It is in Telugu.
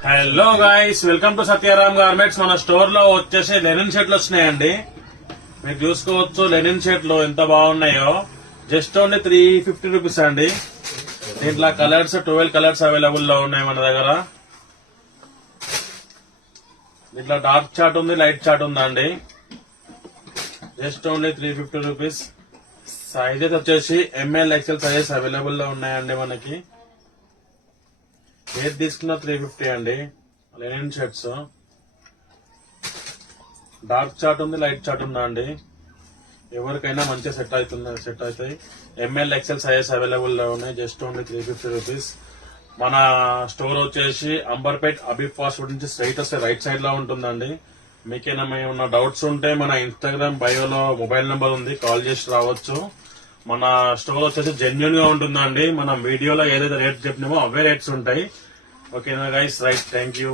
Hello guys, welcome to Satyaram garments. మన స్టోర్ లో వచ్చేసి లెనిన్ షర్ట్లు వచ్చినాయండి. మీరు చూసుకోవచ్చు లెనిన్ షర్ట్లు ఎంత బాగున్నాయో. జస్ట్ ఓన్లీ 350 రూపీస్ అండి. దీంట్లో కలర్స్ 12 కలర్స్ అవైలబుల్ లో ఉన్నాయి మన దగ్గర. దీంట్లో డార్క్ చార్ట్ ఉంది, లైట్ చార్ట్ ఉందండి. Just only 350 rupees. సైజెస్ వచ్చేసి ఎంఎల్ ఎక్స్ఎల్ సైజెస్ అవైలబుల్ లో ఉన్నాయండి మనకి. ఏది తీసుకున్నా 350 అండి. లెనిన్ షర్ట్స్ డార్క్ చార్ట్ ఉంది, లైట్ చార్ట్ ఉందా అండి. ఎవరికైనా మంచిగా సెట్ అవుతాయి. ఎంఎల్ ఎక్స్ఎల్ సైజెస్ అవైలబుల్ లో ఉన్నాయి. Just only 350 rupees. మన స్టోర్ వచ్చేసి అంబర్పేట్ అబీబ్ ఫాస్ట్ ఫుడ్ నుంచి స్ట్రైట్ వస్తే రైట్ సైడ్ లో ఉంటుందండి. మీకేమైనా డౌట్స్ ఉంటే మన ఇన్స్టాగ్రామ్ బయోలో మొబైల్ నెంబర్ ఉంది, కాల్ చేసి రావచ్చు. మన స్టోర్ వచ్చేసి జెన్యున్ గా ఉంటుందండి. మనం వీడియోలో ఏదైతే రేట్స్ చెప్పినామో అవే రేట్స్ ఉంటాయి. ఓకేనా గైస్, రైట్, థ్యాంక్ యూ.